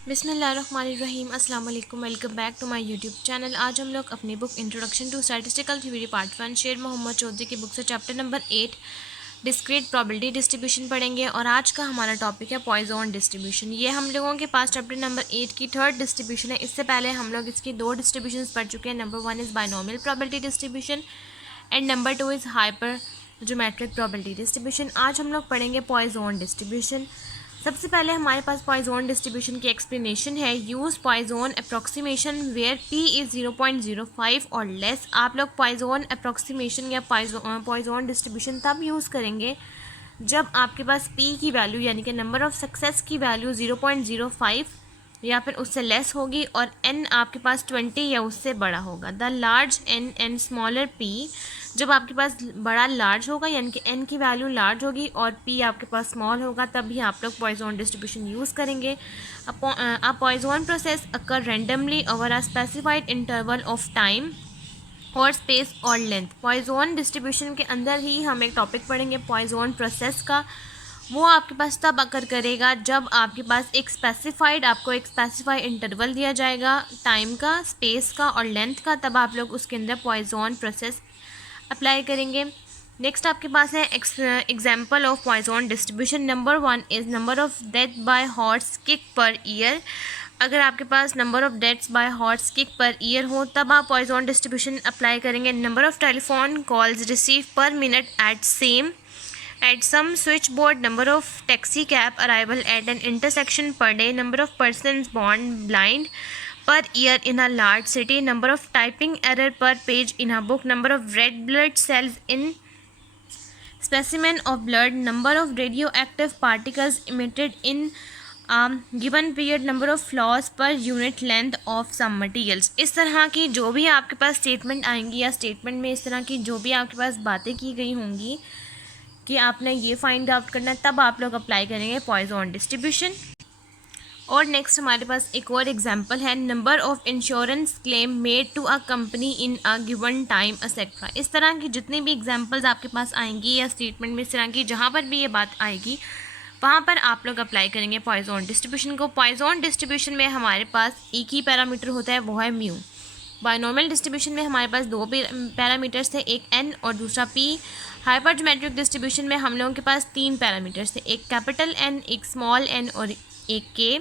बिस्मिल्लाहिर्रहमानिर्रहीम। अस्सलाम वालेकुम। Welcome back to my YouTube channel. आज हम लोग अपनी book introduction to statistical theory part 1 Sher Mohammad Chaudhry की बुक से chapter number 8 discrete probability distribution पढ़ेंगे और आज का हमारा टॉपिक है पॉइजन डिस्ट्रीब्यूशन। ये हम लोगों के पास चैप्टर नंबर 8 की थर्ड डिस्ट्रीब्यूशन है। इससे पहले हम लोग इसकी दो डिस्ट्रीब्यूशन पढ़ चुके हैं। Number 1 is binomial probability distribution and number 2 is hypergeometric probability distribution. आज हम लोग पढ़ेंगे पॉइजन डिस्ट्रीब्यूशन। सबसे पहले हमारे पास पॉइजन डिस्ट्रीब्यूशन की एक्सप्लेनेशन है। Use Poisson approximation where P is 0.05 और लेस। आप लोग पॉइजन अप्रॉक्सीमेशन या पॉइजन डिस्ट्रीब्यूशन तब यूज़ करेंगे जब आपके पास पी की वैल्यू यानी कि नंबर ऑफ़ सक्सेस की वैल्यू 0.05 या फिर उससे लेस होगी और एन आपके पास 20 या उससे बड़ा होगा। The large N and smaller P, जब आपके पास बड़ा लार्ज होगा यानी कि एन की वैल्यू लार्ज होगी और पी आपके पास स्मॉल होगा, तब भी आप लोग पॉइजन डिस्ट्रीब्यूशन यूज़ करेंगे। A Poisson process occur randomly over a specified interval of time और स्पेस और लेंथ। पॉइजन डिस्ट्रीब्यूशन के अंदर ही हम एक टॉपिक पढ़ेंगे पॉइजन प्रोसेस का। वो आपके पास तब अकर करेगा जब आपके पास आपको एक स्पेसिफाइड इंटरवल दिया जाएगा टाइम का, स्पेस का और लेंथ का, तब आप लोग उसके अंदर पॉइजन प्रोसेस अप्लाई करेंगे। नेक्स्ट आपके पास है example of Poisson distribution. Number 1 is number of death by horse kick per year. अगर आपके पास number of deaths by horse kick per year हो तब आप पॉइजन डिस्ट्रीब्यूशन अप्लाई करेंगे। Number of telephone calls receive per minute at some switchboard, number of taxi cab arrival at an intersection per day, number of persons born blind per year in a large city, number of typing error per page in a book, number of red blood cells in specimen of blood, number of radioactive particles emitted in a given period, number of flaws per unit length of some materials। इस तरह की जो भी आपके पास statement आएंगी या statement में इस तरह की जो भी आपके पास बातें की गई होंगी कि आपने ये फाइंड आउट करना, तब आप लोग अप्लाई करेंगे पॉइजन डिस्ट्रीब्यूशन। और नेक्स्ट हमारे पास एक और एग्जांपल है number of insurance claim made to a company in a given time etcetera. इस तरह की जितनी भी एग्जांपल्स आपके पास आएंगी या स्टेटमेंट में इस तरह की जहाँ पर भी ये बात आएगी वहाँ पर आप लोग अप्लाई करेंगे पॉइजन डिस्ट्रीब्यूशन को। पॉइजन डिस्ट्रीब्यूशन में हमारे पास एक ही पैरामीटर होता है, वो है म्यू। बाइनोमियल डिस्ट्रीब्यूशन में हमारे पास दो पैरामीटर्स थे, एक एन और दूसरा पी। हाइपर ज्योमेट्रिक डिस्ट्रीब्यूशन में हम लोगों के पास तीन पैरामीटर्स थे, एक कैपिटल एन, एक स्मॉल एन और एक के।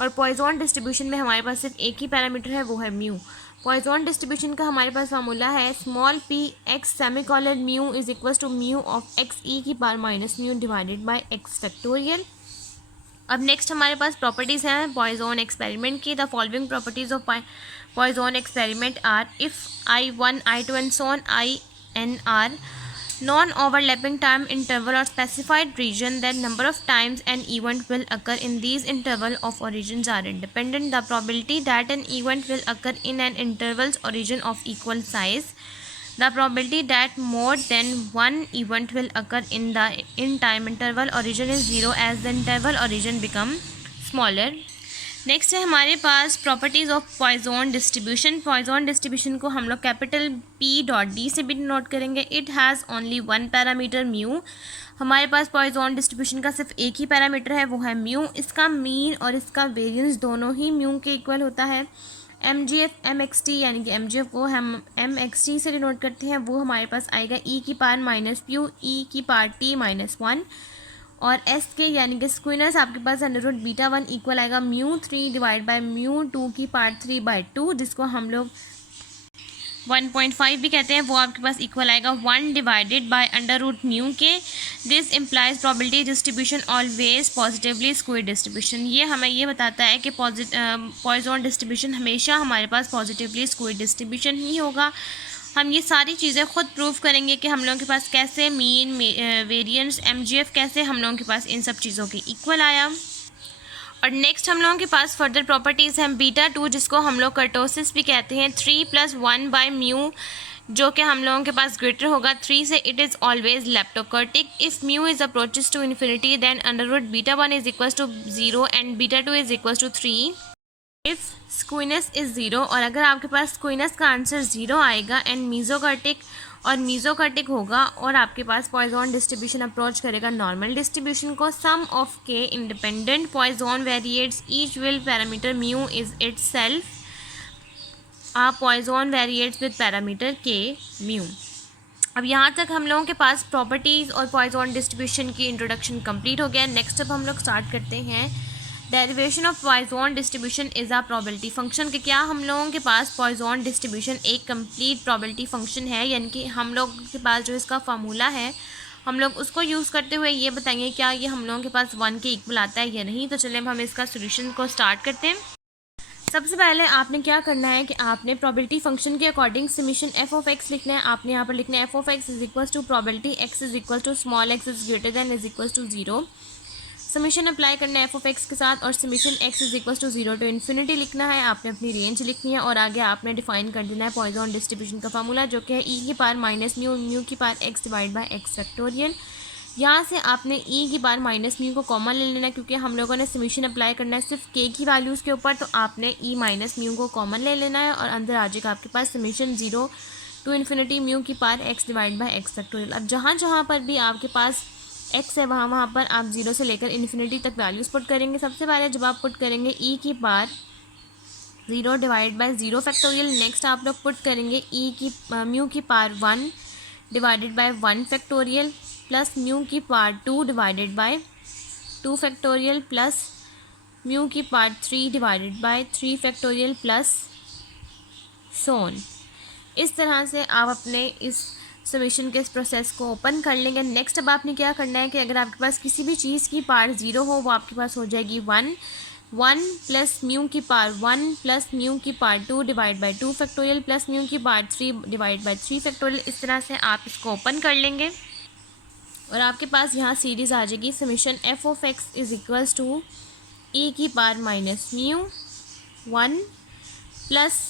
और पॉइजन डिस्ट्रीब्यूशन में हमारे पास सिर्फ एक ही पैरामीटर है, वो है म्यू। पॉइजन डिस्ट्रीब्यूशन का हमारे पास फार्मूला है small p x semicolon mu is equal to mu of x e की power minus mu divided by x factorial. अब नेक्स्ट हमारे पास प्रॉपर्टीज़ हैं पॉइजन एक्सपेरिमेंट की। The following properties of Poisson experiment are if I1 I2 and so on IN are non-overlapping time interval or specified region, then number of times an event will occur in these interval of origins are independent. The probability that an event will occur in an interval's origin of equal size. The probability that more than one event will occur in time interval origin is 0 as the interval origin become smaller. Next है हमारे पास properties of Poisson distribution. Poisson distribution को हम लोग capital P dot D से भी note करेंगे। It has only one parameter mu. हमारे पास पॉइजन डिस्ट्रीब्यूशन का सिर्फ एक ही पैरामीटर है, वो है म्यू। इसका मीन और इसका वेरिएंस दोनों ही म्यू के इक्वल होता है। MGF MXT यानी कि MGF को हम MXT से डिनोट करते हैं, वो हमारे पास आएगा ई की पावर माइनस प्यू ई की पावर टी माइनस 1। और एस के यानी कि स्क्विनस आपके पास अंडर रूट बीटा 1 इक्वल आएगा म्यू 3 डिवाइड बाय म्यू 2 की पावर 3/2, जिसको हम लोग 1.5 भी कहते हैं, वो आपके पास इक्वल आएगा 1 divided by under root mu के। This implies probability distribution always positively square distribution. ये हमें ये बताता है कि पॉइजन डिस्ट्रीब्यूशन हमेशा हमारे पास पॉजिटिवली स्क्वेयर डिस्ट्रीब्यूशन ही होगा। हम ये सारी चीज़ें खुद प्रूव करेंगे कि हम लोगों के पास कैसे मीन वेरिएंस MGF कैसे हम लोगों के पास इन सब चीज़ों के इक्वल आया। और नेक्स्ट हम लोगों के पास फर्दर प्रॉपर्टीज़ हैं बीटा 2, जिसको हम लोग कर्टोसिस भी कहते हैं। 3 + 1 बाय म्यू, जो कि हम लोगों के पास ग्रेटर होगा 3 से। It is always leptokurtic. If mu is approaches to infinity then under root beta 1 is equal to 0 and beta 2 is equal to 3। If skewness is 0, और अगर आपके पास स्क्विनस का आंसर 0 आएगा एंड मीजोकर्टिक और मीज़ोकार्टिक होगा और आपके पास पॉइजन डिस्ट्रीब्यूशन अप्रोच करेगा नॉर्मल डिस्ट्रीब्यूशन को। Sum of k independent Poisson variates each will parameter mu is itself Poisson variates with parameter k mu. अब यहाँ तक हम लोगों के पास प्रॉपर्टीज़ और पॉइजन डिस्ट्रीब्यूशन की इंट्रोडक्शन कंप्लीट हो गया। नेक्स्ट अब हम लोग स्टार्ट करते हैं derivation of Poisson distribution is a probability function. कि क्या हम लोगों के पास पॉइजन डिस्ट्रीब्यूशन एक कंप्लीट प्रोबेबिलिटी फंक्शन है, यानी कि हम लोगों के पास जो इसका फार्मूला है हम लोग उसको यूज़ करते हुए ये बताएंगे क्या ये हम लोगों के पास 1 के इक्वल आता है या नहीं। तो चलिए अब हम इसका सोल्यूशन को स्टार्ट करते हैं। सबसे पहले आपने क्या करना है कि आपने प्रोबेबिलिटी फंक्शन के according summation F of X लिखना है। आपने यहाँ पर लिखना है F of x is equal to probability x is equal to small X is greater than is equal to 0। Summation apply करना है एफ ऑफ एक्स के साथ और summation X is equal to 0 to infinity लिखना है। आपने अपनी range लिखनी है और आगे आपने डिफाइन कर देना है पॉइजन डिस्ट्रीब्यूशन का फार्मूला जो कि है ई की पावर माइनस म्यू म्यू की power x divide by x factorial. यहाँ से आपने ई की बार माइनस म्यू को कॉमन ले लेना है क्योंकि हम लोगों ने समेशन अप्लाई करना है सिर्फ के की वैल्यूज़ के ऊपर, तो आपने ई माइनस म्यू को कॉमन ले लेना है और अंदर आ जाएगा आपके पास समेशन 0 टू इन्फिनिटी म्यू की power x divide by x factorial. अब जहाँ जहाँ पर भी आपके पास एक्स है वहाँ पर आप 0 से लेकर इन्फिनिटी तक वैल्यूज़ पुट करेंगे। सबसे पहले जब आप पुट करेंगे ई की power 0 divide by 0 factorial, next आप लोग पुट करेंगे ई की म्यू की power 1 divided by 1 factorial plus mu की power 2 divided by 2 factorial plus mu की power 3 divided by 3 factorial plus so on. इस तरह से आप अपने इस समेशन के इस प्रोसेस को ओपन कर लेंगे। नेक्स्ट अब आपने क्या करना है कि अगर आपके पास किसी भी चीज़ की पावर 0 हो वो आपके पास हो जाएगी 1 प्लस म्यू की पावर 1 प्लस म्यू की power 2 divide by 2 factorial plus mu की पावर 3 डिवाइड बाई 3 फैक्टोरियल। इस तरह से आप इसको ओपन कर लेंगे और आपके पास यहाँ सीरीज़ आ जाएगी summation F of x is equals to e की power minus mu 1 plus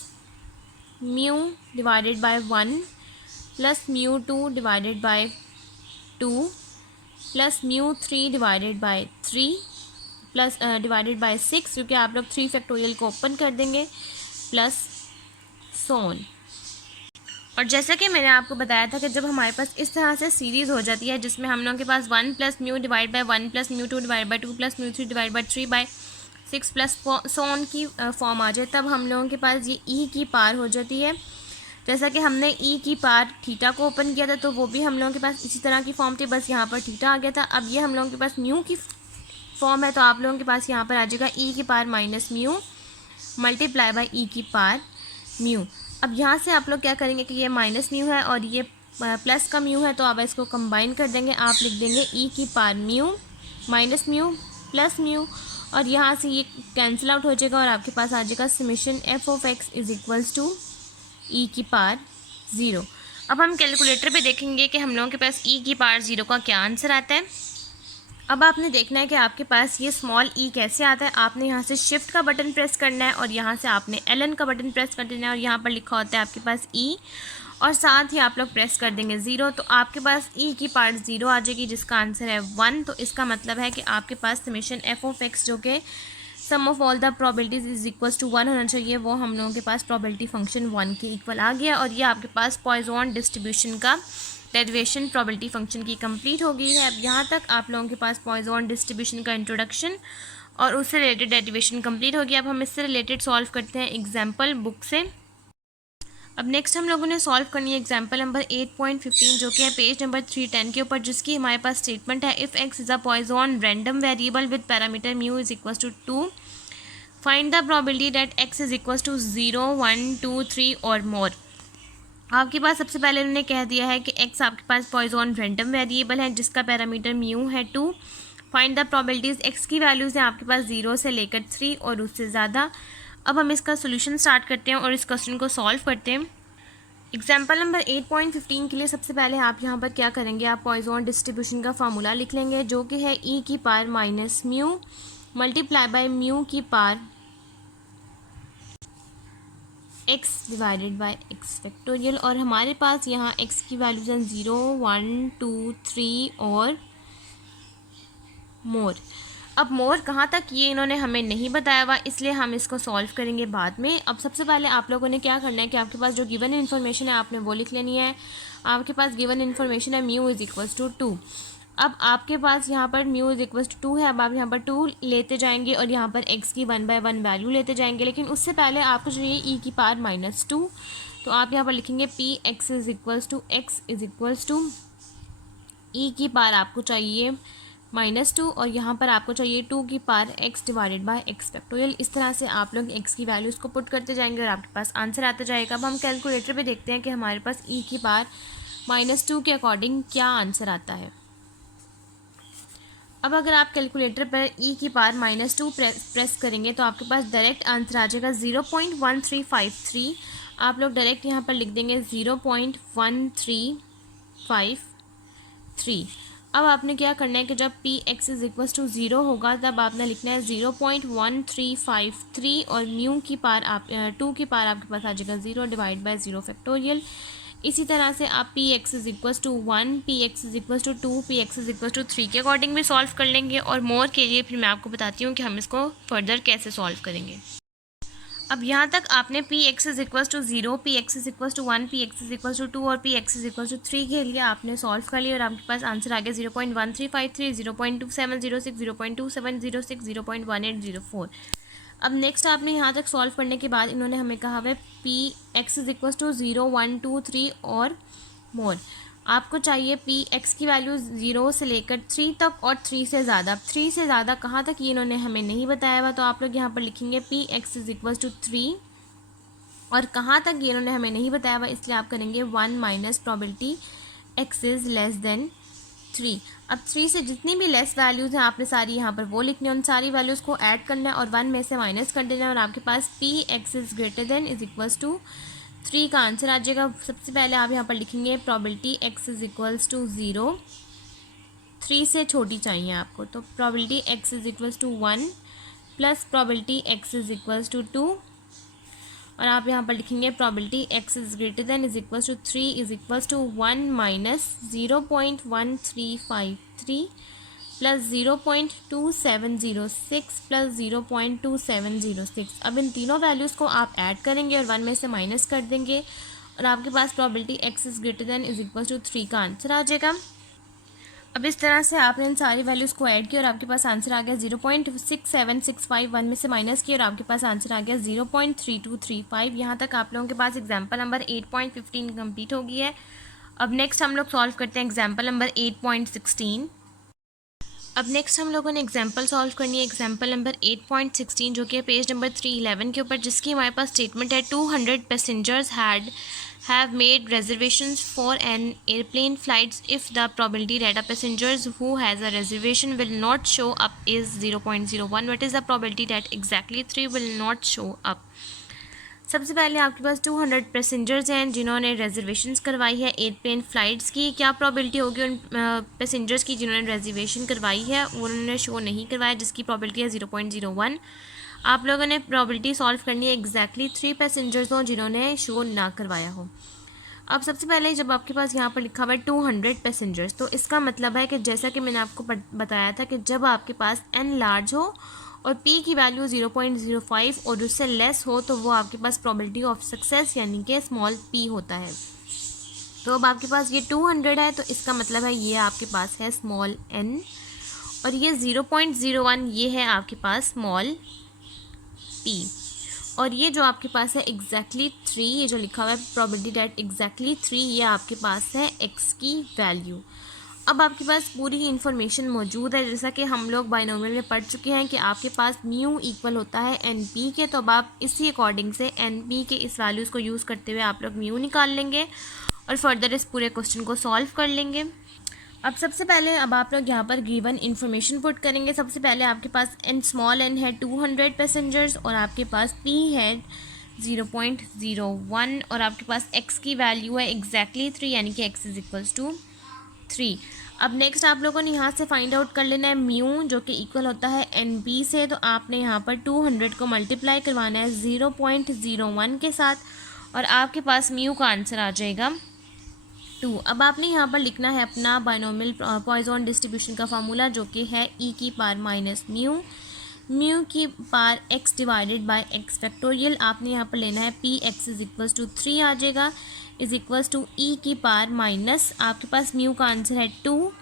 mu divided by 1 plus mu 2 divided by 2 plus mu 3 divided by 3 plus divided by 6 क्योंकि आप लोग 3 फैक्टोरियल को ओपन कर देंगे प्लस सोन। और जैसा कि मैंने आपको बताया था कि जब हमारे पास इस तरह से सीरीज़ हो जाती है जिसमें हम लोगों के पास 1 plus mu divide by 1 plus mu 2 divide by 2 plus mu 3 divide by 3 by 6 plus so on की फॉर्म आ जाए, तब हम लोगों के पास ये ई की पार हो जाती है। जैसा कि हमने ई की पार थीटा को ओपन किया था तो वो भी हम लोगों के पास इसी तरह की फॉर्म थी, बस यहाँ पर थीटा आ गया था। अब ये हम लोगों के पास म्यू की फॉर्म है तो आप लोगों के पास यहाँ पर आ जाएगा ई की power minus mu multiply by E की पार म्यू। अब यहाँ से आप लोग क्या करेंगे कि ये माइनस म्यू है और ये प्लस का म्यू है तो आप इसको कंबाइन कर देंगे। आप लिख देंगे ई की power mu minus mu plus mu और यहाँ से ये कैंसिल आउट हो जाएगा और आपके पास आ जाएगा summation F of x is equals to e की पावर 0। अब हम कैलकुलेटर पे देखेंगे कि हम लोगों के पास ई की पावर 0 का क्या आंसर आता है। अब आपने देखना है कि आपके पास ये स्मॉल ई कैसे आता है। आपने यहाँ से शिफ्ट का बटन प्रेस करना है और यहाँ से आपने एलन का बटन प्रेस कर देना है और यहाँ पर लिखा होता है आपके पास ई और साथ ही आप लोग प्रेस कर देंगे 0 तो आपके पास ई की पावर 0 आ जाएगी जिसका आंसर है 1। तो इसका मतलब है कि आपके पास समेशन एफ ऑफ एक्स जो कि sum of all the probabilities is equals to 1 होना चाहिए, वो हम लोगों के पास प्रोबेबिलिटी फंक्शन 1 के इक्वल आ गया और ये आपके पास पॉइजन डिस्ट्रीब्यूशन का डेरिवेशन प्रोबेबिलिटी फंक्शन की कंप्लीट हो गई है। अब यहाँ तक आप लोगों के पास पॉइजन डिस्ट्रीब्यूशन का इंट्रोडक्शन और उससे रिलेटेड डेरिवेशन कंप्लीट हो गया। अब हम इससे रिलेटेड सॉल्व करते हैं एग्जाम्पल बुक से। अब नेक्स्ट हम लोगों ने सॉल्व करनी है एग्जाम्पल नंबर 8.15 जो कि है पेज नंबर 310 के ऊपर, जिसकी हमारे पास स्टेटमेंट है if X is a Poisson random variable with parameter mu is equals to 2 find the probability that X is equals to 0 1 2 3 और मोर। आपके पास सबसे पहले उन्होंने कह दिया है कि x आपके पास पॉइजन रैंडम वेरिएबल है जिसका पैरामीटर म्यू है 2। फाइंड द प्रोबेबिलिटीज़ x की वैल्यूज़ हैं आपके पास 0 से लेकर 3 और उससे ज़्यादा। अब हम इसका सोल्यूशन स्टार्ट करते हैं और इस क्वेश्चन को सॉल्व करते हैं। एग्जाम्पल नंबर 8.15 के लिए सबसे पहले आप यहाँ पर क्या करेंगे, आप पॉइजन डिस्ट्रीब्यूशन का फार्मूला लिख लेंगे जो कि है ई की power minus mu multiply by mu की power x divided by x factorial और हमारे पास यहाँ x की वैल्यूज हैं 0 1 2 3 और मोर। अब मोर कहाँ तक ये इन्होंने हमें नहीं बताया हुआ, इसलिए हम इसको सॉल्व करेंगे बाद में। अब सबसे पहले आप लोगों ने क्या करना है कि आपके पास जो गिवन इन्फॉर्मेशन है आपने वो लिख लेनी है। आपके पास गिवन इन्फॉर्मेशन है म्यू इज़ इक्वल्स टू 2। अब आपके पास यहाँ पर म्यू इज़ इक्वल्स टू 2 है। अब आप यहाँ पर 2 लेते जाएंगे और यहाँ पर x की 1/1 वैल्यू लेते जाएंगे, लेकिन उससे पहले आपको चाहिए e की पावर -2। तो आप यहाँ पर लिखेंगे p x is equals to e की पावर आपको चाहिए -2 और यहाँ पर आपको चाहिए 2 की power x divided by x factorial. इस तरह से आप लोग x की वैल्यूज़ को पुट करते जाएंगे और आपके पास आंसर आता जाएगा। अब हम कैलकुलेटर पे देखते हैं कि हमारे पास e की पावर -2 के अकॉर्डिंग क्या आंसर आता है। अब अगर आप कैलकुलेटर पर e की पावर -2 प्रेस करेंगे तो आपके पास डायरेक्ट आंसर आ जाएगा 0.1353। आप लोग डायरेक्ट यहाँ पर लिख देंगे 0.1353। अब आपने क्या करना है कि जब p x is equals to 0 होगा तब आपने लिखना है 0.1353 और म्यू की पावर 2 की पावर आपके पास आ जाएगा 0 डिवाइड बाय 0 फैक्टोरियल। इसी तरह से आप p x is equals to 1, p x is equals to 2, p x is equals to 3 के अकॉर्डिंग भी सॉल्व कर लेंगे। और मोर के लिए फिर मैं आपको बताती हूँ कि हम इसको फर्दर कैसे सॉल्व करेंगे। अब यहाँ तक आपने p x is equals to 0, p x is equals to 1, p x is equals to 2 और p x is equals to 3 के लिए आपने सॉल्व कर लिया और आपके पास आंसर आ गया 0.1353, 0.2706, 0.2706, 0.1804। अब नेक्स्ट आपने यहाँ तक सॉल्व करने के बाद इन्होंने हमें कहा हुआ है p x is equals to 0, 1, 2, 3 और मोर। आपको चाहिए p x की वैल्यू 0 से लेकर 3 तक और 3 से ज़्यादा। 3 से ज़्यादा कहाँ तक ये इन्होंने हमें नहीं बताया हुआ, तो आप लोग यहाँ पर लिखेंगे p x is equals to 3 और कहाँ तक ये इन्होंने हमें नहीं बताया हुआ, इसलिए आप करेंगे 1 minus probability x is less than 3। अब 3 से जितनी भी लेस वैल्यूज़ हैं आपने सारी यहाँ पर वो लिखनी है, उन सारी वैल्यूज़ को ऐड करना है और 1 में से माइनस कर देना है और आपके पास p x is greater than is equals to 3 का आंसर आ जाएगा। सबसे पहले आप यहाँ पर लिखेंगे probability x is equals to 0, 3 से छोटी चाहिए आपको, तो probability x is equals to 1 plus probability x is equals to 2 और आप यहाँ पर लिखेंगे probability x is greater than is equals to 3 is equals to 1 माइनस 0.1353 प्लस 0.2706 प्लस 0.2706। अब इन तीनों वैल्यूज़ को आप ऐड करेंगे और 1 में से माइनस कर देंगे और आपके पास probability x is greater than is equals to 3 का आंसर आ जाएगा। अब इस तरह से आपने इन सारी वैल्यूज़ को ऐड किया और आपके पास आंसर आ गया 0.6765। 1 में से माइनस किया और आपके पास आंसर आ गया 0.3235। यहाँ तक आप लोगों के पास एग्जाम्पल नंबर 8.15 कंप्लीट हो गई है। अब नेक्स्ट हम लोग सॉल्व करते हैं एग्जाम्पल नंबर 8.16। अब नेक्स्ट हम लोगों ने एग्जाम्पल सॉल्व करनी है एग्जाम्पल नंबर 8.16 जो कि है पेज नंबर 311 के ऊपर, जिसकी हमारे पास स्टेटमेंट है 200 passengers have made reservations for an airplane flights if the probability that a passengers who has a reservation will not show up is 0.01. What is the probability that exactly 3 will not show up? सबसे पहले आपके पास 200 passengers हैं जिन्होंने रेजर्वेशंस करवाई है airplane flights की। क्या probability होगी उन पैसेंजर्स की जिन्होंने रेजर्वेशन करवाई है उन्होंने शो नहीं करवाया, जिसकी प्रोबेबिलिटी है 0.01। आप लोगों ने प्रोबेबिलिटी सॉल्व करनी है एग्जैक्टली 3 पैसेंजर्स हों जिन्होंने शो ना करवाया हो। अब सबसे पहले जब आपके पास यहाँ पर लिखा हुआ है 200 पैसेंजर्स, तो इसका मतलब है कि जैसा कि मैंने आपको बताया था कि जब आपके पास n लार्ज हो और p की वैल्यू 0.05 और उससे लेस हो तो वो आपके पास प्रोबेबिलिटी ऑफ सक्सेस यानी कि स्मॉल p होता है। तो अब आपके पास ये 200 है तो इसका मतलब है ये आपके पास है स्मॉल n और ये 0.01 ये है आपके पास स्मॉल p और ये जो आपके पास है एग्जैक्टली 3 ये जो लिखा हुआ है प्रोबेबिलिटी दैट एग्जैक्टली 3 ये आपके पास है x की वैल्यू। अब आपके पास पूरी इन्फॉर्मेशन मौजूद है, जैसा कि हम लोग बाइनोमियल में पढ़ चुके हैं कि आपके पास म्यू इक्वल होता है NP के, तो अब आप इसी अकॉर्डिंग से NP के इस वैल्यूज़ को यूज़ करते हुए आप लोग म्यू निकाल लेंगे और फर्दर इस पूरे क्वेश्चन को सॉल्व कर लेंगे। अब सबसे पहले अब आप लोग यहाँ पर गिवन इन्फॉर्मेशन पुट करेंगे। सबसे पहले आपके पास स्मॉल n है 200 पैसेंजर्स और आपके पास p है 0.01 और आपके पास x की वैल्यू है एग्जैक्टली 3 यानी कि x इज़ इक्वल्स टू 3। अब नेक्स्ट आप लोगों ने यहाँ से फाइंड आउट कर लेना है म्यू जो कि इक्वल होता है NP से, तो आपने यहाँ पर 200 को मल्टीप्लाई करवाना है 0.01 के साथ और आपके पास म्यू का आंसर आ जाएगा 2। अब आपने यहाँ पर लिखना है अपना बाइनोमियल पॉइजन डिस्ट्रीब्यूशन का फार्मूला, जो कि है ई की पावर माइनस म्यू की power x divided by x factorial. आपने यहाँ पर लेना है P x is equals to 3 आ जाएगा, इज इक्वल्स टू ई की पावर माइनस, आपके पास म्यू का आंसर है 2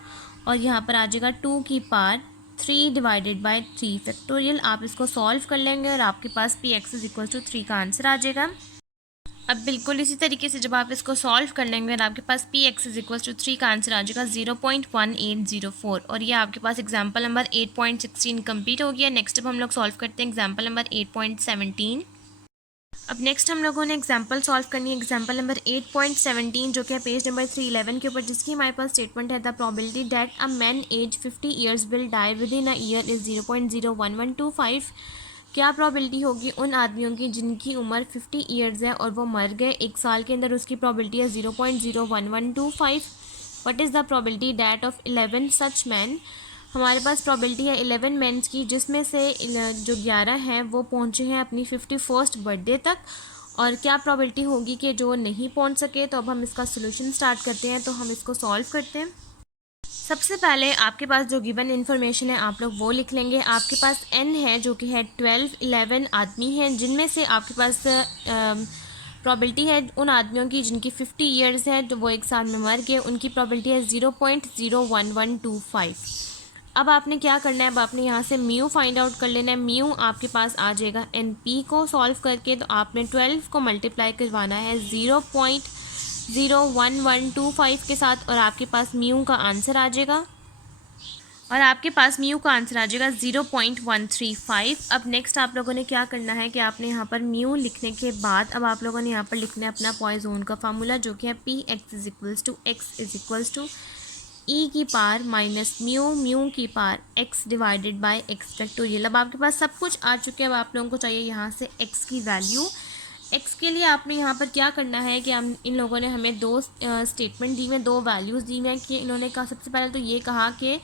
और यहाँ पर आ जाएगा 2 की पावर 3 डिवाइडेड बाय 3 फैक्टोरियल। आप इसको सॉल्व कर लेंगे और आपके पास p x is equals to 3 का आंसर आ जाएगा। अब बिल्कुल इसी तरीके से जब आप इसको सॉल्व कर लेंगे और आपके पास p x is equals to 3 का आंसर आ जाएगा 0.1804। और ये आपके पास एग्जाम्पल नंबर 8.16 कंप्लीट हो गया। नेक्स्ट अब हम लोग सॉल्व करते हैं एग्जाम्पल नंबर 8.17। अब नेक्स्ट हम लोगों ने एग्जाम्पल सॉल्व करनी है एग्जाम्पल नंबर 8.17, जो कि है पेज नंबर 311 के ऊपर, जिसकी हमारे पास स्टेटमेंट है the probability that a man age 50 years will die within a year is 0.01125। क्या प्रोबेबिलिटी होगी उन आदमियों की जिनकी उम्र 50 ईयर्स है और वो मर गए 1 साल के अंदर, उसकी प्रोबेबिलिटी है 0.01125। What is the probability that of 11 such man. हमारे पास प्रोबेबिलिटी है 11 मेंस की, जिसमें से जो 11 हैं वो पहुँचे हैं अपनी 51st बर्थडे तक। और क्या प्रोबेबिलिटी होगी कि जो नहीं पहुँच सके। तो अब हम इसका सोल्यूशन स्टार्ट करते हैं, तो हम इसको सॉल्व करते हैं। सबसे पहले आपके पास जो गिवन इन्फॉर्मेशन है आप लोग वो लिख लेंगे। आपके पास n है जो कि है 11 आदमी हैं, जिनमें से आपके पास प्रोबेबिलिटी है उन आदमियों की जिनकी 50 ईयर्स है, तो वो 1 साल में मर गए, उनकी प्रोबेबिलिटी है 0.01125। अब आपने क्या करना है, अब आपने यहाँ से म्यू फाइंड आउट कर लेना है। म्यू आपके पास आ जाएगा एन पी को सॉल्व करके, तो आपने 12 को मल्टीप्लाई करवाना है 0.01125 के साथ और आपके पास म्यू का आंसर आ जाएगा 0.135। अब नेक्स्ट आप लोगों ने क्या करना है कि आपने यहाँ पर म्यू लिखने के बाद अब आप लोगों ने यहाँ पर लिखना है अपना पॉइजन का फार्मूला, जो कि है P x is equals to x is equals to e की पावर माइनस म्यू की power x divided by x factorial. अब आपके पास सब कुछ आ चुके हैं। अब आप लोगों को चाहिए यहाँ से एक्स की वैल्यू। एक्स के लिए आपने यहाँ पर क्या करना है कि हम इन लोगों ने हमें दो स्टेटमेंट दी हुए, दो वैल्यूज़ दी हुई हैं कि इन्होंने कहा, सबसे पहले तो ये कहा कि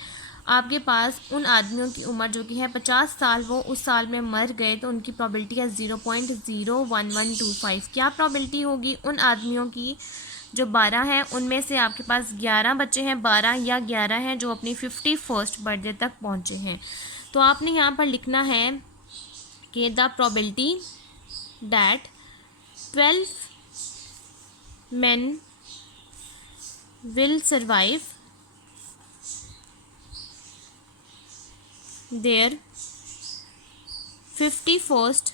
आपके पास उन आदमियों की उम्र जो कि है 50 साल, वो उस साल में मर गए, तो उनकी प्रोबेबिलिटी है 0.01125। क्या प्रोबेबिलिटी होगी उन आदमियों की जो 12 हैं, उनमें से आपके पास 11 बच्चे हैं, 12 या 11 हैं जो अपनी 51st बर्थडे तक पहुँचे हैं। तो आपने यहाँ पर लिखना है कि the probability that 12 men will survive their 51st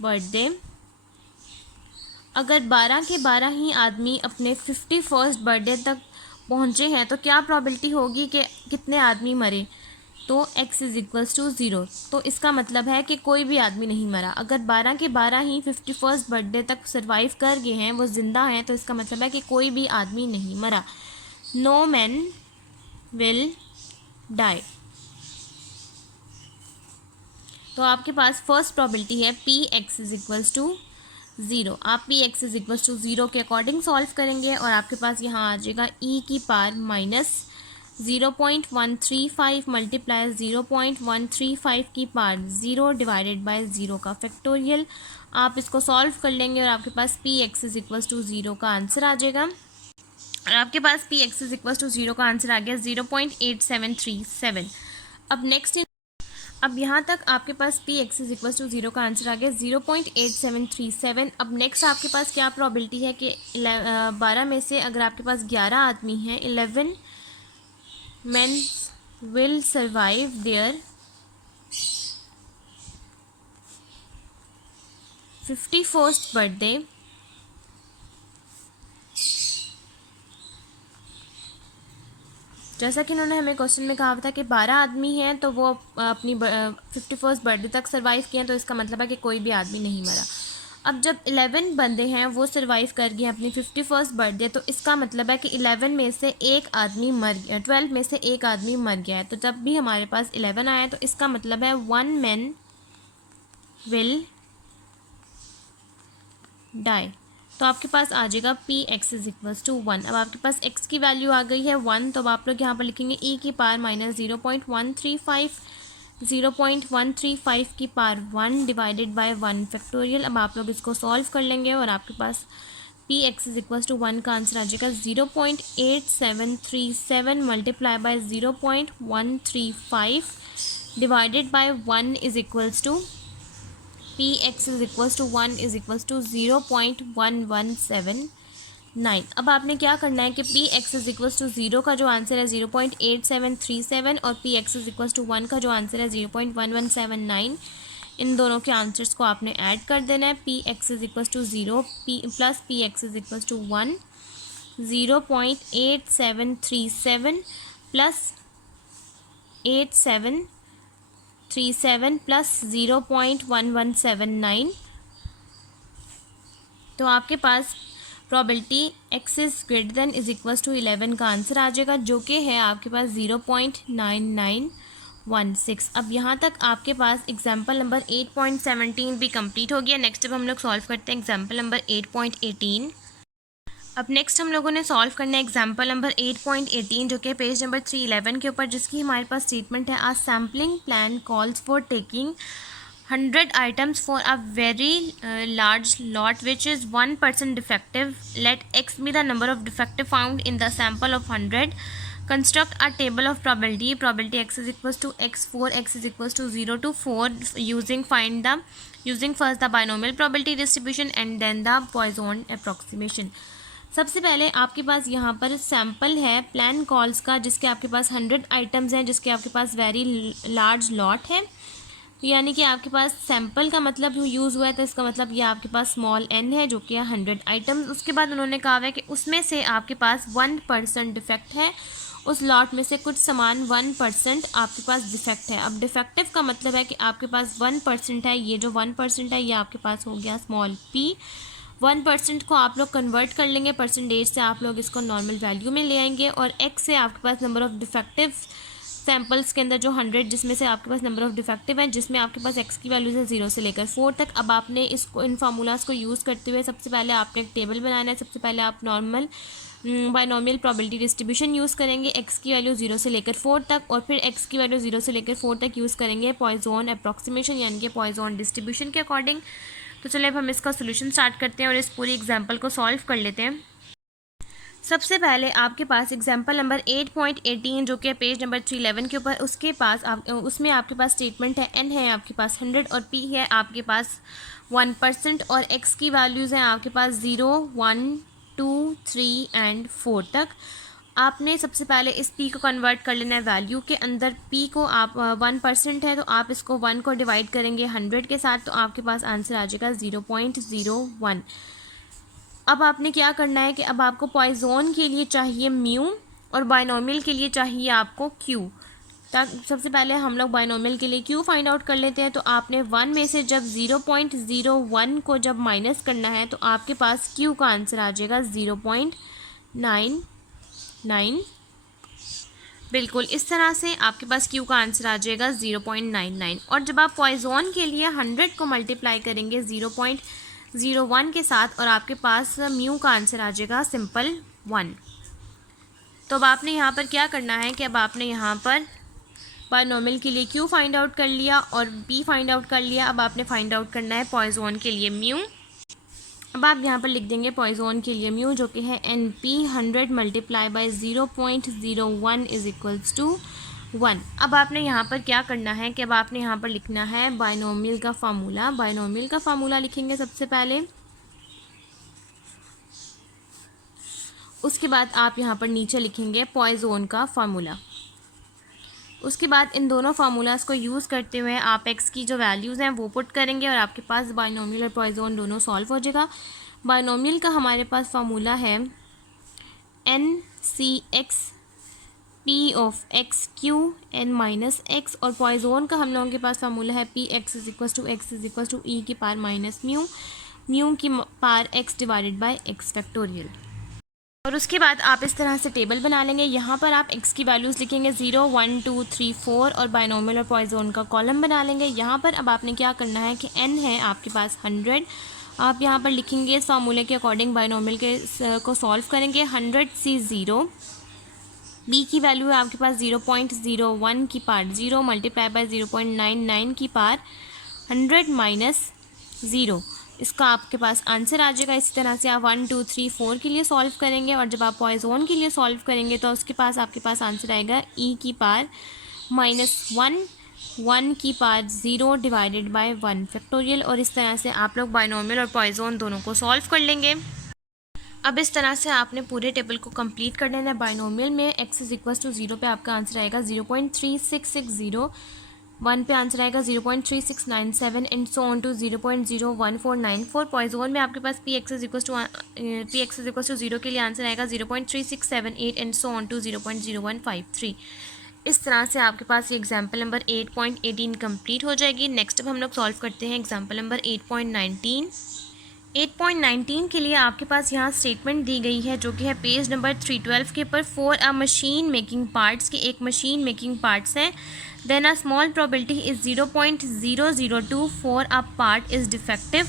birthday. अगर 12 के 12 ही आदमी अपने 51st बर्थडे तक पहुँचे हैं, तो क्या प्रोबेबिलिटी होगी कि कितने आदमी मरे। तो x इज़ इक्वल्स टू 0। तो इसका मतलब है कि कोई भी आदमी नहीं मरा। अगर 12 के 12 ही 51st बर्थडे तक सर्वाइव कर गए हैं, वो ज़िंदा हैं, तो इसका मतलब है कि कोई भी आदमी नहीं मरा। No man will die. तो आपके पास फर्स्ट प्रोबेबिलिटी है P x is equals to 0। आप P x is equals to 0 के अकॉर्डिंग सॉल्व करेंगे और आपके पास यहाँ आ जाएगा ई की पावर माइनस 0.135 मल्टीप्लाई 0.135 की पावर 0 डिवाइडेड बाय 0 का फैक्टोरियल। आप इसको सॉल्व कर लेंगे और आपके पास p x is equals to 0 का आंसर आ जाएगा। और आपके पास p x is equals to 0 का आंसर आ गया 0.8737। अब नेक्स्ट अब यहाँ तक आपके पास p x is equals to 0 का आंसर आ गया 0.8737। अब नेक्स्ट आपके पास क्या प्रोबेबिलिटी है कि 12 में से अगर आपके पास 11 आदमी हैं, 11 men will survive their 51st birthday जैसा कि उन्होंने हमें क्वेश्चन में कहा था कि 12 आदमी हैं, तो वो अपनी 51st बर्थडे तक सर्वाइव किए हैं, तो इसका मतलब है कि कोई भी आदमी नहीं मरा। अब जब 11 बंदे हैं वो सर्वाइव कर गए अपनी 51st बर्थडे, तो इसका मतलब है कि 11 में से एक आदमी मर गया, 12 में से एक आदमी मर गया है। तो जब भी हमारे पास 11 आया, तो इसका मतलब है 1 man will die। तो आपके पास आ जाएगा P x is equals to 1। अब आपके पास एक्स की वैल्यू आ गई है 1, तो अब आप लोग यहाँ पर लिखेंगे ई की पावर माइनस 0.135 की पावर 1 डिवाइडेड बाय 1 फैक्टोरियल। अब आप लोग इसको सॉल्व कर लेंगे और आपके पास p x is equal to 1 का आंसर आ जाएगा 0.8737 multiply by 0.135 divided by 1 is equals to p x is equals to 1 is equals to 0.1179। अब आपने क्या करना है कि p x is equals to 0 का जो आंसर है 0.8737 और p x is equals to 1 का जो आंसर है 0.1179, इन दोनों के आंसर्स को आपने ऐड कर देना है। P x is equals to 0 plus p x is equals to 1, 0.8737 plus 8737 plus 0.1179। तो आपके पास probability x is greater than is equals to 11 का आंसर आ जाएगा, जो कि है आपके पास 0.9916। अब यहाँ तक आपके पास एग्जाम्पल नंबर 8.17 भी कंप्लीट हो गया। नेक्स्ट अब हम लोग सॉल्व करते हैं एग्जाम्पल नंबर 8.18। अब नेक्स्ट हम लोगों ने सॉल्व करना है एग्जाम्पल नंबर 8.18, जो कि पेज नंबर 311 के ऊपर, जिसकी हमारे पास स्टेटमेंट है, a sampling plan calls for taking 100 items for a very large lot which is 1% defective. Let x be the number of defective found in the sample of 100. Construct a table of probability. Probability x is equals to x4, x is equals to 0 to 4 using first the binomial probability distribution and then the Poisson approximation. सबसे पहले आपके पास यहाँ पर sample है plan calls का, जिसके आपके पास 100 items हैं, जिसके आपके पास वेरी लार्ज लॉट है। तो यानी कि आपके पास सैम्पल का मतलब यूज़ हुआ है, तो इसका मतलब ये आपके पास स्मॉल n है, जो कि 100 आइटम्स। उसके बाद उन्होंने कहा है कि उसमें से आपके पास 1% डिफेक्ट है, उस लॉट में से कुछ सामान 1% आपके पास डिफेक्ट है। अब डिफेक्टिव का मतलब है कि आपके पास 1% है, ये जो 1% है ये आपके पास हो गया स्मॉल p। 1% को आप लोग कन्वर्ट कर लेंगे परसेंटेज से, आप लोग इसको नॉर्मल वैल्यू में ले आएंगे, और x से आपके पास नंबर ऑफ़ डिफेक्टिव सैम्पल्स के अंदर जो 100, जिसमें से आपके पास नंबर ऑफ़ डिफेक्टिव है, जिसमें आपके पास x की वैल्यूज़ है 0 से लेकर 4 तक। अब आपने इसको इन फार्मूलाज को यूज़ करते हुए सबसे पहले आपने एक टेबल बनाना है। सबसे पहले आप normal binomial probability distribution use करेंगे, x की वैल्यू 0 से लेकर 4 तक, और फिर x की वैल्यू 0 से लेकर 4 तक यूज़ करेंगे पॉइजन अप्रॉक्सीमेशन यानी कि पॉइजन डिस्ट्रीब्यूशन के अकॉर्डिंग। तो चलिए अब हम इसका सोल्यूशन स्टार्ट करते हैं और इस पूरी एग्जाम्पल को सॉल्व कर लेते हैं। सबसे पहले आपके पास एग्जाम्पल नंबर 8.18, जो कि पेज नंबर 311 के ऊपर, उसके पास उसमें आपके पास स्टेटमेंट है n है आपके पास 100 और p है आपके पास 1%, और x की वैल्यूज़ हैं आपके पास 0, 1, 2, 3 एंड 4 तक। आपने सबसे पहले इस p को कन्वर्ट कर लेना है वैल्यू के अंदर। p को आप 1% है, तो आप इसको 1 को डिवाइड करेंगे 100 के साथ, तो आपके पास आंसर आ जाएगा 0.01। अब आपने क्या करना है कि अब आपको पॉइजन के लिए चाहिए म्यू और बायनॉमियल के लिए चाहिए आपको क्यू। सबसे पहले हम लोग बायनॉमियल के लिए क्यू फाइंड आउट कर लेते हैं। तो आपने 1 में से जब 0.01 को जब माइनस करना है, तो आपके पास क्यू का आंसर आ जाएगा 0.99। बिल्कुल इस तरह से आपके पास क्यू का आंसर आ जाएगा 0.99। और जब आप पॉइजन के लिए 100 को मल्टीप्लाई करेंगे 0.01 के साथ, और आपके पास म्यू का आंसर आ जाएगा सिंपल 1। तो अब आपने यहाँ पर क्या करना है कि अब आपने यहाँ पर बायनॉमियल के लिए क्यू फाइंड आउट कर लिया और पी फाइंड आउट कर लिया। अब आपने फाइंड आउट करना है पॉइजन के लिए म्यू। अब आप यहाँ पर लिख देंगे पॉइजन के लिए म्यू, जो कि है N P 100 multiply by 0.01 is equals to 1। अब आपने यहाँ पर क्या करना है कि अब आपने यहाँ पर लिखना है बायनॉमियल का फार्मूला। बायनॉमियल का फार्मूला लिखेंगे सबसे पहले, उसके बाद आप यहाँ पर नीचे लिखेंगे पॉइजन का फार्मूला। उसके बाद इन दोनों फार्मूलाज को यूज़ करते हुए आप x की जो वैल्यूज़ हैं वो पुट करेंगे, और आपके पास बायनॉमियल और पॉइजन दोनों सॉल्व हो जाएगा। बायनॉमियल का हमारे पास फार्मूला है NCX P of x q n minus x, और पॉइजन का हम लोगों के पास फार्मूला है Px is equal to x is equal to e की पावर माइनस म्यू, म्यू की power x divided by x factorial. और उसके बाद आप इस तरह से टेबल बना लेंगे। यहाँ पर आप x की वैल्यूज़ लिखेंगे 0, 1, 2, 3, 4, और बायनॉमियल और पॉइजन का कॉलम बना लेंगे। यहाँ पर अब आपने क्या करना है कि n है आपके पास 100, आप यहाँ पर लिखेंगे इस फार्मूले के अकॉर्डिंग बायनॉमियल के को सॉल्व करेंगे। 100 से 0, b की वैल्यू है आपके पास 0.01 की पावर 0 मल्टीप्लाई बाय 0.99 की पावर 100 माइनस 0। इसका आपके पास आंसर आ जाएगा। इसी तरह से आप 1 2 3 4 के लिए सॉल्व करेंगे और जब आप पॉइजन के लिए सॉल्व करेंगे तो उसके पास आपके पास आंसर आएगा e⁻⁻1 1 की पावर 0 डिवाइडेड बाय 1 फैक्टोरियल। और इस तरह से आप लोग बाइनोमियल और पॉइजन दोनों को सॉल्व कर लेंगे। अब इस तरह से आपने पूरे टेबल को कंप्लीट कर लेना है। बाइनोमियल में x इज इक्वल टू 0 पे आपका आंसर आएगा 0.3660, 1 पे आंसर आएगा 0.3697 and so on to 0.01494। Poisson में आपके पास p x is equal to 0 के लिए आंसर आएगा 0.3678 एंड सो ऑन टू 0.0153। इस तरह से आपके पास ये एग्जाम्पल नंबर 8.18 कंप्लीट हो जाएगी। नेक्स्ट अब हम लोग सॉल्व करते हैं एग्जाम्पल नंबर 8.19। 8.19 के लिए आपके पास यहाँ स्टेटमेंट दी गई है जो कि है पेज नंबर 312 के ऊपर। For a machine making parts की एक मशीन मेकिंग पार्ट्स है, then a small probability is 0.002 for a part is defective.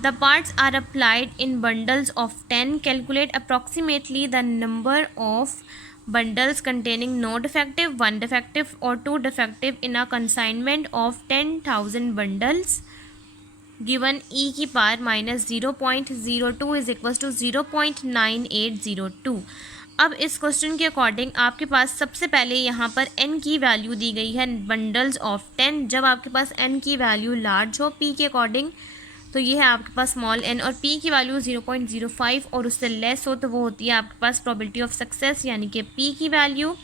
The parts are applied in bundles of 10। Calculate approximately the number of bundles containing no defective, 1 defective or 2 defective in a consignment of 10,000 bundles given e⁻⁻0.02 is equals to 0.9802। अब इस question के according आपके पास सबसे पहले यहाँ पर n की value दी गई है बंडल्स ऑफ 10। जब आपके पास n की वैल्यू लार्ज हो p के अकॉर्डिंग तो ये है आपके पास स्मॉल n, और p की वैल्यू 0.05 और उससे लेस हो तो वो होती है आपके पास प्रोबेबिलिटी ऑफ सक्सेस यानी कि p की वैल्यू।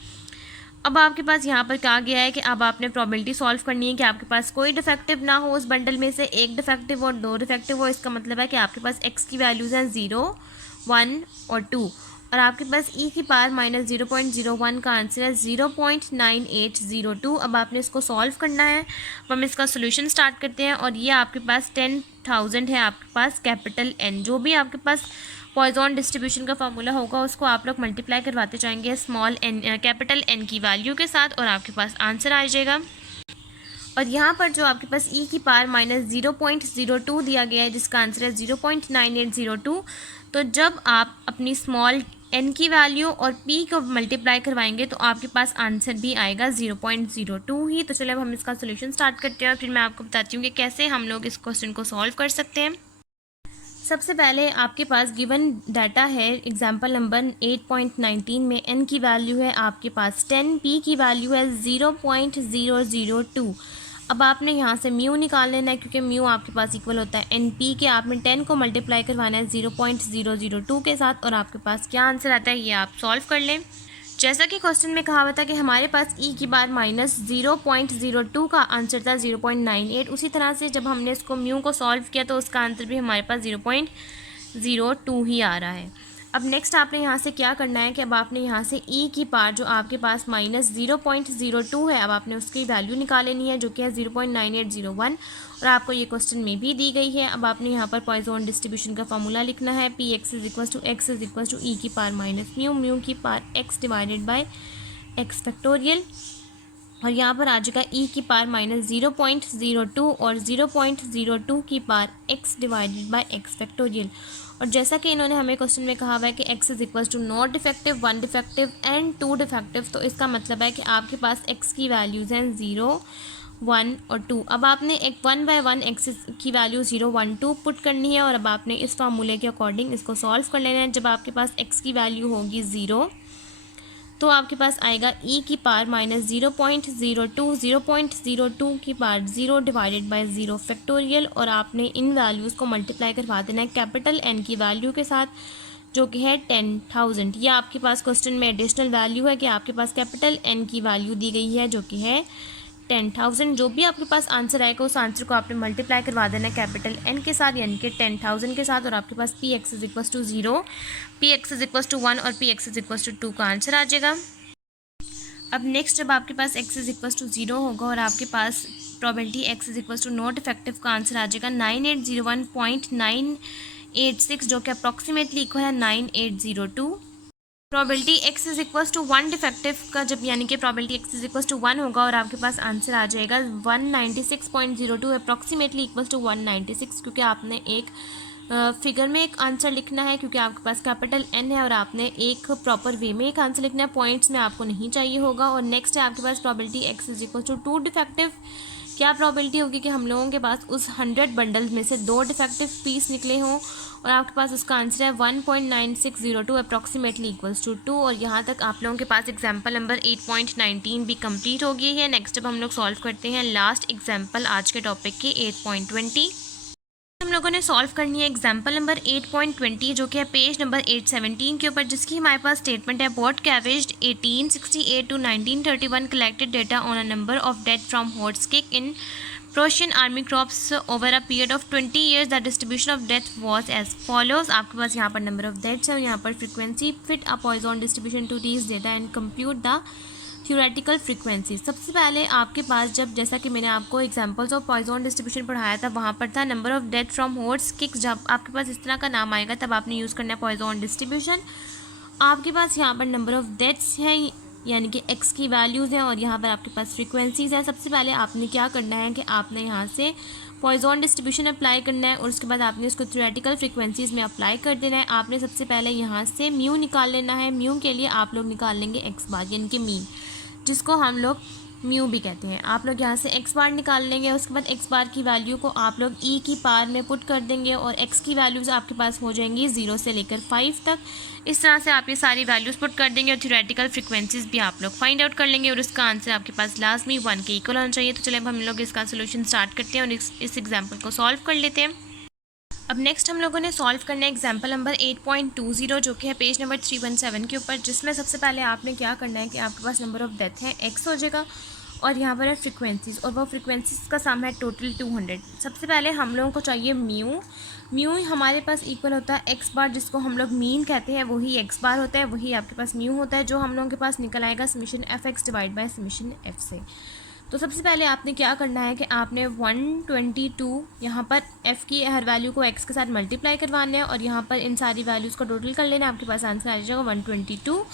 अब आपके पास यहाँ पर कहा गया है कि अब आपने प्रोबेबिलिटी सॉल्व करनी है कि आपके पास कोई डिफेक्टिव ना हो, उस बंडल में से एक डिफेक्टिव और 2 डिफेक्टिव हो। इसका मतलब है कि आपके पास x की वैल्यूज़ हैं 0 1 और 2 और आपके पास e⁻⁻0.01 का आंसर है 0.9802। अब आपने इसको सॉल्व करना है। अब हम इसका सोल्यूशन स्टार्ट करते हैं और ये आपके पास 10,000 है आपके पास कैपिटल N। जो भी आपके पास पॉइजन डिस्ट्रीब्यूशन का फार्मूला होगा उसको आप लोग मल्टीप्लाई करवाते जाएंगे स्मॉल n कैपिटल N की वैल्यू के साथ और आपके पास आंसर आ जाएगा। और यहाँ पर जो आपके पास e⁻⁻0.02 दिया गया है जिसका आंसर है 0.9802। तो जब आप अपनी स्मॉल n की वैल्यू और p को मल्टीप्लाई करवाएंगे तो आपके पास आंसर भी आएगा 0.02 ही। तो चलिए अब हम इसका सोल्यूशन स्टार्ट करते हैं और फिर मैं आपको बताती हूँ कि कैसे हम लोग इस क्वेश्चन को सॉल्व कर सकते हैं। सबसे पहले आपके पास गिवन डाटा है एग्जाम्पल नंबर 8.19 में n की वैल्यू है आपके पास 10, p की वैल्यू है 0.002। अब आपने यहाँ से म्यू निकाल लेना है क्योंकि म्यू आपके पास इक्वल होता है एन पी के। आपने 10 को मल्टीप्लाई करवाना है 0.002 के साथ और आपके पास क्या आंसर आता है ये आप सॉल्व कर लें। जैसा कि क्वेश्चन में कहा हुआ था कि हमारे पास e⁻⁻0.02 का आंसर था 0.98। उसी तरह से जब हमने इसको म्यू को सॉल्व किया तो उसका आंसर भी हमारे पास 0.02 ही आ रहा है। अब नेक्स्ट आपने यहाँ से क्या करना है कि अब आपने यहाँ से e की पावर जो आपके पास -0.02 है अब आपने उसकी वैल्यू निकाल लेनी है जो कि है 0.9801 और आपको ये क्वेश्चन में भी दी गई है। अब आपने यहाँ पर पॉइजन डिस्ट्रीब्यूशन का फार्मूला लिखना है px is equal to x is equal to e की पावर म्यू, म्यू की power x divided by x factorial और यहाँ पर आ जाएगा e की पावर -0.02 और 0.02 की power x divided by x factorial. और जैसा कि इन्होंने हमें क्वेश्चन में कहा हुआ है कि x is equal to not defective, 1 defective and 2 defective, तो इसका मतलब है कि आपके पास x की वैल्यूज़ हैं 0 1 और 2। अब आपने एक 1/1 x की वैल्यू 0 1 2 पुट करनी है और अब आपने इस फार्मूले के अकॉर्डिंग इसको सॉल्व कर लेना है। जब आपके पास x की वैल्यू होगी 0 तो आपके पास आएगा e की पावर -0.02 की पावर 0 डिवाइडेड बाय 0 फैक्टोरियल और आपने इन वैल्यूज़ को मल्टीप्लाई करवा देना है कैपिटल N की वैल्यू के साथ जो कि है 10,000। यह आपके पास क्वेश्चन में एडिशनल वैल्यू है कि आपके पास कैपिटल N की वैल्यू दी गई है जो कि है 10,000। जो भी आपके पास आंसर आएगा उस आंसर को आपने मल्टीप्लाई करवा देना है कैपिटल N के साथ यानी कि 10,000 के साथ और आपके पास px is equal to 0, px is equal to 1 और px इज इक्वल टू 2 का आंसर आ जाएगा। अब नेक्स्ट जब आपके पास x इज इक्वल टू 0 होगा और आपके पास probability x is equal to not effective का आंसर आ जाएगा 9801.986 जो कि अप्रॉक्सीमेटली इक्वल है 9802। Probability x is equal to 1 defective का जब यानी कि probability x is equal to 1 होगा और आपके पास आंसर आ जाएगा 196.02 अप्रॉक्सीमेटली इक्वल टू 196 क्योंकि आपने एक फिगर में एक आंसर लिखना है क्योंकि आपके पास कैपिटल N है और आपने एक प्रॉपर वे में एक आंसर लिखना है, पॉइंट्स में आपको नहीं चाहिए होगा। और नेक्स्ट है आपके पास probability x is equal to 2 defective क्या प्रोबेबिलिटी होगी कि हम लोगों के पास उस 100 बंडल में से 2 डिफेक्टिव पीस निकले हों, और आपके पास उसका आंसर है 1.9602 अप्रॉक्सीमेटली इक्वल्स टू 2। और यहाँ तक आप लोगों के पास एग्जाम्पल नंबर 8.19 भी कंप्लीट हो गई है। नेक्स्ट अब हम लोग सॉल्व करते हैं लास्ट एग्जाम्पल आज के टॉपिक की 8.20। हम लोगों ने सॉल्व करनी है एग्जाम्पल नंबर 8.20 जो कि है पेज नंबर 817 के ऊपर, जिसकी हमारे पास स्टेटमेंट है Bortkiewicz 1868 to 1931 collected data on a number of death from horse kick in Prussian army corps over a period of 20 years. The distribution of death was as follows. आपके पास यहाँ पर number of deaths है, यहाँ पर frequency, fit a Poisson distribution to these data and compute the theoretical frequency. सबसे पहले आपके पास जब, जैसा कि मैंने आपको examples of Poisson distribution पढ़ाया था, वहाँ पर था number of death from horse kicks। जब आपके पास इस तरह का नाम आएगा तब आपने यूज़ करना है Poisson distribution। आपके पास यहाँ पर number of deaths है यानी कि x की वैल्यूज़ हैं, और यहाँ पर आपके पास फ्रीक्वेंसीज़ हैं। सबसे पहले आपने क्या करना है कि आपने यहाँ से पॉइजन डिस्ट्रीब्यूशन अप्लाई करना है, और उसके बाद आपने उसको थ्योरेटिकल फ्रीक्वेंसीज़ में अप्लाई कर देना है। आपने सबसे पहले यहाँ से म्यू निकाल लेना है। म्यू के लिए आप लोग निकाल लेंगे एक्स बार यानी कि मीन, जिसको हम लोग म्यू भी कहते हैं। आप लोग यहाँ से एक्स बार निकाल लेंगे, उसके बाद एक्स बार की वैल्यू को आप लोग ई की पार में पुट कर देंगे, और एक्स की वैल्यूज़ आपके पास हो जाएंगी 0 से लेकर 5 तक। इस तरह से आप ये सारी वैल्यूज़ पुट कर देंगे और थ्योरेटिकल फ्रीक्वेंसीज़ भी आप लोग फाइंड आउट कर लेंगे, और उसका आंसर आपके पास लाजमी 1 के इक्वल होना चाहिए। तो चलिए अब हम लोग इसका सोल्यूशन स्टार्ट करते हैं और इस एग्जाम्पल को सॉल्व कर लेते हैं। अब नेक्स्ट हम लोगों ने सॉल्व करना है एग्जाम्पल नंबर 8.20 जो कि है पेज नंबर 317 के ऊपर, जिसमें सबसे पहले आपने क्या करना है कि आपके पास नंबर ऑफ़ डेथ है एक्स हो जाएगा, और यहाँ पर है फ्रीक्वेंसीज़, और वो फ्रीक्वेंसीज़ का सम है टोटल 200। सबसे पहले हम लोगों को चाहिए म्यू। म्यू हमारे पास इक्वल होता है एक्स बार, जिसको हम लोग मीन कहते हैं, वही एक्स बार होता है, वही आपके पास म्यू होता है, जो हम लोगों के पास निकल आएगा summation F x divide by summation F से। तो सबसे पहले आपने क्या करना है कि आपने 122 यहाँ पर f की हर वैल्यू को x के साथ मल्टीप्लाई करवाना है, और यहाँ पर इन सारी वैल्यूज़ को टोटल कर लेना है। आपके पास आंसर आ जाएगा 122,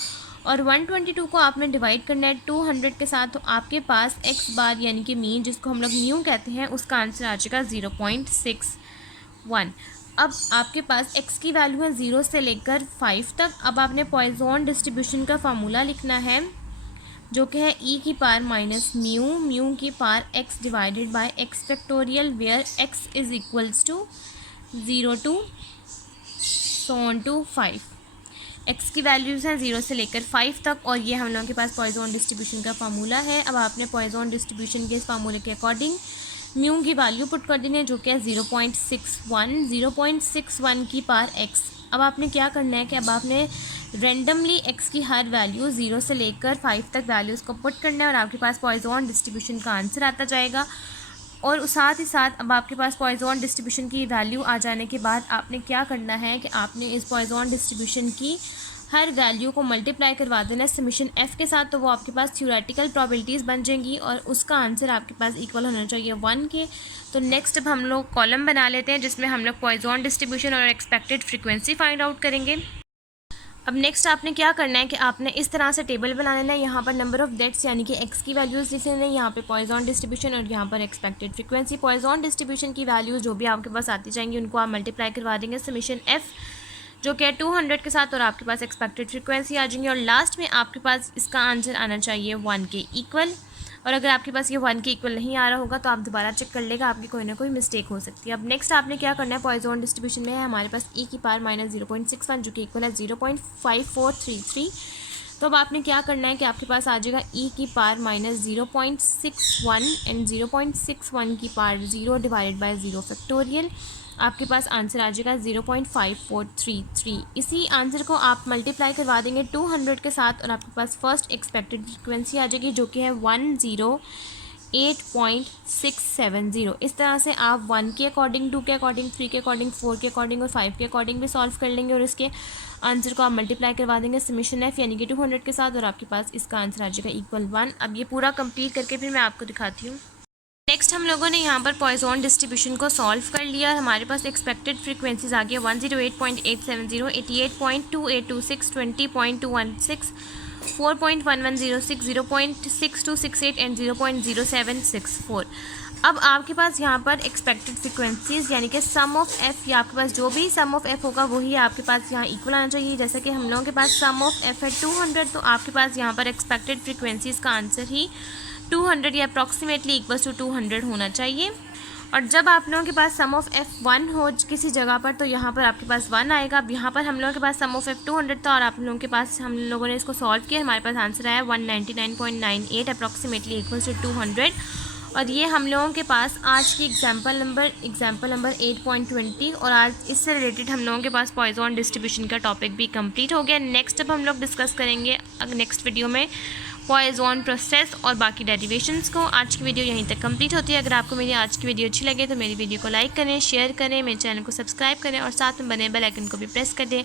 और 122 को आपने डिवाइड करना है 200 के साथ। तो आपके पास x बार यानी कि मीन, जिसको हम लोग म्यू कहते हैं, उसका आंसर आ जाएगा 0.61। अब आपके पास x की वैल्यू है 0 से लेकर 5 तक। अब आपने पॉइजन डिस्ट्रीब्यूशन का फार्मूला लिखना है जो कि है ई की पार माइनस म्यू, म्यू की power x divided by x factorial, where x is equals to 0 to 5। x की वैल्यूज़ हैं 0 से लेकर 5 तक, और ये हम लोगों के पास पॉइजन डिस्ट्रीब्यूशन का फार्मूला है। अब आपने पॉइजन डिस्ट्रीब्यूशन के इस फार्मूले के अकॉर्डिंग म्यू की वैल्यू पुट कर देनी है जो कि है 0.61 की पार x। अब आपने क्या करना है कि अब आपने रेंडमली x की हर वैल्यू 0 से लेकर 5 तक वैल्यूज़ को पुट करना है, और आपके पास पॉइजन डिस्ट्रीब्यूशन का आंसर आता जाएगा। और साथ ही साथ अब आपके पास पॉइजन डिस्ट्रीब्यूशन की वैल्यू आ जाने के बाद आपने क्या करना है कि आपने इस पॉइजन डिस्ट्रीब्यूशन की हर वैल्यू को मल्टीप्लाई करवा देना है समीशन एफ़ के साथ, तो वो आपके पास थ्योरेटिकल प्रोबेबिलिटीज़ बन जाएंगी, और उसका आंसर आपके पास इक्वल होना चाहिए 1 के। तो नेक्स्ट अब हम लोग कॉलम बना लेते हैं जिसमें हम लोग पॉइजन डिस्ट्रीब्यूशन और एक्सपेक्टेड फ्रीक्वेंसी फाइंड आउट करेंगे। अब नेक्स्ट आपने क्या करना है कि आपने इस तरह से टेबल बना लेना है। यहाँ पर नंबर ऑफ़ डेथ्स यानी कि एक्स की वैल्यूज़ लिख लेना है, यहाँ पे पॉइजन डिस्ट्रीब्यूशन और यहाँ पर एक्सपेक्टेड फ्रीक्वेंसी। पॉइजन डिस्ट्रीब्यूशन की वैल्यूज़ जो भी आपके पास आती जाएंगी उनको आप मल्टीप्लाई करवा देंगे समीशन एफ़ जो कि है 200 के साथ, और आपके पास एक्सपेक्टेड फ्रीक्वेंसी आ जाएंगी, और लास्ट में आपके पास इसका आंसर आना चाहिए 1 के इक्वल। और अगर आपके पास ये 1 के इक्वल नहीं आ रहा होगा तो आप दोबारा चेक कर लेगा, आपकी कोई ना कोई मिस्टेक हो सकती है। अब नेक्स्ट आपने क्या करना है, पॉइजन डिस्ट्रीब्यूशन में है हमारे पास ई की पावर माइनस 0.61 जो कि इक्वल है 0.5433। तो अब आपने क्या करना है कि आपके पास आ जाएगा ई की पावर माइनस 0.61 एंड 0.61 की पावर 0 डिवाइडेड बाय 0 फैक्टोरियल। आपके पास आंसर आ जाएगा 0.5433। इसी आंसर को आप मल्टीप्लाई करवा देंगे 200 के साथ, और आपके पास फर्स्ट एक्सपेक्टेड फ्रीक्वेंसी आ जाएगी जो कि है 108.670। इस तरह से आप 1 के अकॉर्डिंग, 2 के अकॉर्डिंग, 3 के अकॉर्डिंग, 4 के अकॉर्डिंग और 5 के अकॉर्डिंग भी सॉल्व कर लेंगे, और इसके आंसर को आप मल्टीप्लाई करवा देंगे समीशन एफ यानी कि 200 के साथ, और आपके पास इसका आंसर आ जाएगा इक्वल 1। अब ये पूरा कंप्लीट करके फिर मैं आपको दिखाती हूँ। नेक्स्ट हम लोगों ने यहाँ पर पॉइजन डिस्ट्रीब्यूशन को सॉल्व कर लिया। हमारे पास एक्सपेक्टेड फ्रीक्वेंसीज आ गई 108.870, 88.2826, 20.216, 4.1106, 0.6268 एंड 0.0764। अब आपके पास यहाँ पर एक्सपेक्टेड फ्रीक्वेंसीज यानी कि सम ऑफ एफ़, या आपके पास जो भी सम ऑफ एफ़ होगा वही आपके पास यहाँ इक्वल आना चाहिए। जैसे कि हम लोगों के पास सम ऑफ एफ़ है 200, तो आपके पास यहाँ पर एक्सपेक्टेड फ्रीक्वेंसीज का आंसर ही 200 या अप्रॉक्सीमेटली इक्वल्स टू 200 होना चाहिए। और जब आप लोगों के पास सम ऑफ F1 हो किसी जगह पर तो यहाँ पर आपके पास 1 आएगा। अब यहाँ पर हम लोगों के पास सम ऑफ F200 था और आप लोगों के पास हम लोगों ने इसको सॉल्व किया, हमारे पास आंसर आया 199.98 अप्रॉक्सीमेटली इक्वल्स टू 200। और ये हम लोगों के पास आज की एग्जाम्पल नंबर 8.20 और आज इससे रिलेटेड हम लोगों के पास पॉइजन डिस्ट्रीब्यूशन का टॉपिक भी कंप्लीट हो गया। नेक्स्ट अब हम लोग डिस्कस करेंगे नेक्स्ट वीडियो में पॉइजन प्रोसेस और बाकी डेरिवेशंस को। आज की वीडियो यहीं तक कंप्लीट होती है। अगर आपको मेरी आज की वीडियो अच्छी लगे तो मेरी वीडियो को लाइक करें, शेयर करें, मेरे चैनल को सब्सक्राइब करें और साथ में बने बेल आइकन को भी प्रेस कर दें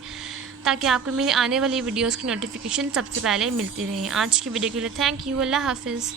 ताकि आपको मेरी आने वाली वीडियोज़ की नोटिफिकेशन सबसे पहले मिलती रहे। आज की वीडियो के लिए थैंक यू। अल्लाह हाफिज़।